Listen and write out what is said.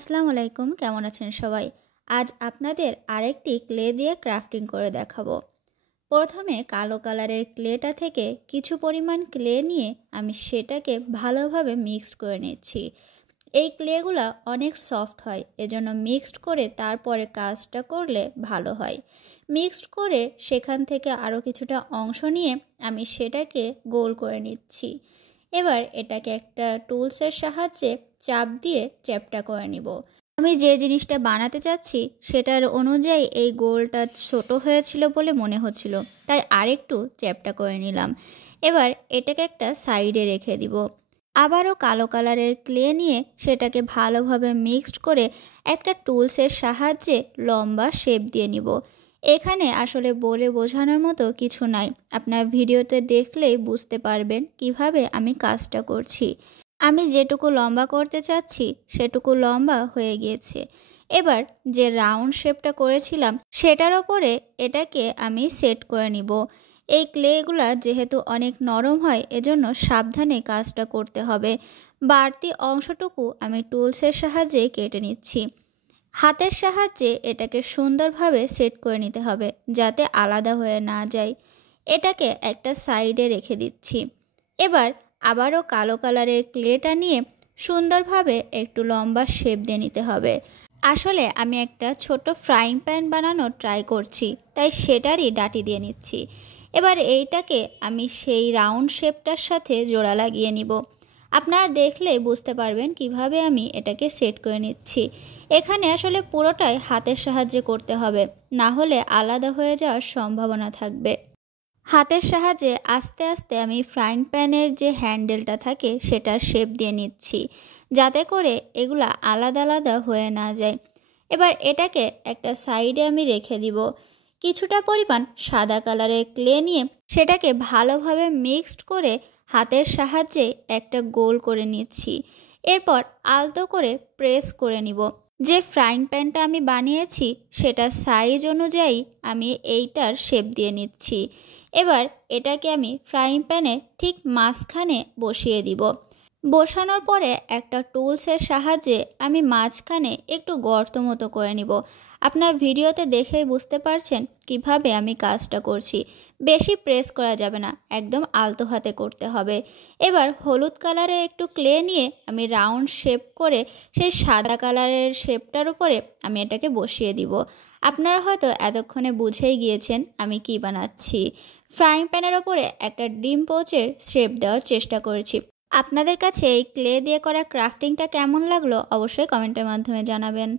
আসসালামু আলাইকুম, কেমন আছেন সবাই? আজ আপনাদের আরেকটি ক্লে দিয়ে ক্রাফটিং করে দেখাবো। প্রথমে কালো কালারের ক্লেটা থেকে কিছু পরিমাণ ক্লে নিয়ে আমি সেটাকে ভালোভাবে মিক্সড করে নিচ্ছি। এই ক্লেগুলো অনেক সফট হয়, এজন্য মিক্সড করে তারপরে কাজটা করলে ভালো হয়। মিক্সড করে সেখান থেকে আরও কিছুটা অংশ নিয়ে আমি সেটাকে গোল করে নিচ্ছি। এবার এটাকে একটা টুলসের সাহায্যে চাপ দিয়ে চ্যাপ্টা করে নিব। আমি যে জিনিসটা বানাতে চাচ্ছি সেটার অনুযায়ী এই গোলটা ছোট হয়েছিল বলে মনে হচ্ছিল, তাই আরেকটু চ্যাপ্টা করে নিলাম। এবার এটাকে একটা সাইডে রেখে দিব। আবারও কালো কালারের ক্লে নিয়ে সেটাকে ভালোভাবে মিক্সড করে একটা টুলসের সাহায্যে লম্বা শেপ দিয়ে নিব। এখানে আসলে বলে বোঝানোর মতো কিছু নাই, আপনার ভিডিওতে দেখলেই বুঝতে পারবেন কিভাবে আমি কাজটা করছি। আমি যেটুকু লম্বা করতে চাচ্ছি সেটুকু লম্বা হয়ে গিয়েছে। এবার যে রাউন্ড শেপটা করেছিলাম সেটার ওপরে এটাকে আমি সেট করে নিব। এই ক্লেগুলা যেহেতু অনেক নরম হয়, এজন্য সাবধানে কাজটা করতে হবে। বাড়তি অংশটুকু আমি টুলসের সাহায্যে কেটে নিচ্ছি। হাতের সাহায্যে এটাকে সুন্দরভাবে সেট করে নিতে হবে যাতে আলাদা হয়ে না যায়। এটাকে একটা সাইডে রেখে দিচ্ছি। এবার আবারও কালো কালারের ক্লেটা নিয়ে সুন্দরভাবে একটু লম্বা শেপ দিয়ে নিতে হবে। আসলে আমি একটা ছোট ফ্রাইং প্যান বানানোর ট্রাই করছি, তাই সেটারই ডাটি দিয়ে নিচ্ছি। এবার এইটাকে আমি সেই রাউন্ড শেপটার সাথে জোড়া লাগিয়ে নিব। আপনারা দেখলে বুঝতে পারবেন কিভাবে আমি এটাকে সেট করে নিচ্ছি। এখানে আসলে পুরোটাই হাতের সাহায্যে করতে হবে, না হলে আলাদা হয়ে যাওয়ার সম্ভাবনা থাকবে। হাতের সাহায্যে আস্তে আস্তে আমি ফ্রাইং প্যানের যে হ্যান্ডেলটা থাকে সেটার শেপ দিয়ে নিচ্ছি, যাতে করে এগুলা আলাদা আলাদা হয়ে না যায়। এবার এটাকে একটা সাইডে আমি রেখে দিব। কিছুটা পরিমাণ সাদা কালারের ক্লে নিয়ে সেটাকে ভালোভাবে মিক্সড করে হাতের সাহায্যে একটা গোল করে নিচ্ছি। এরপর আলতো করে প্রেস করে নিব। যে ফ্রাইং প্যানটা আমি বানিয়েছি সেটার সাইজ অনুযায়ী আমি এইটার শেপ দিয়ে নিচ্ছি। এবার এটাকে আমি ফ্রাইং প্যানের ঠিক মাঝখানে বসিয়ে দিব। বসানোর পরে একটা টুলসের সাহায্যে আমি মাঝখানে একটু গর্ত মতো করে নিব। আপনার ভিডিওতে দেখেই বুঝতে পারছেন কিভাবে আমি কাজটা করছি। বেশি প্রেস করা যাবে না, একদম আলতো হাতে করতে হবে। এবার হলুদ কালারের একটু ক্লে নিয়ে আমি রাউন্ড শেপ করে সেই সাদা কালারের শেপটার উপরে আমি এটাকে বসিয়ে দিব। আপনারা হয়তো এতক্ষণে বুঝেই গিয়েছেন আমি কি বানাচ্ছি। ফ্রাইং প্যানের ওপরে একটা ডিম পোচের শেপ দেওয়ার চেষ্টা করেছি। আপনাদের কাছে এই ক্লে দিয়ে করা ক্রাফটিংটা কেমন লাগলো অবশ্যই কমেন্টের মাধ্যমে জানাবেন।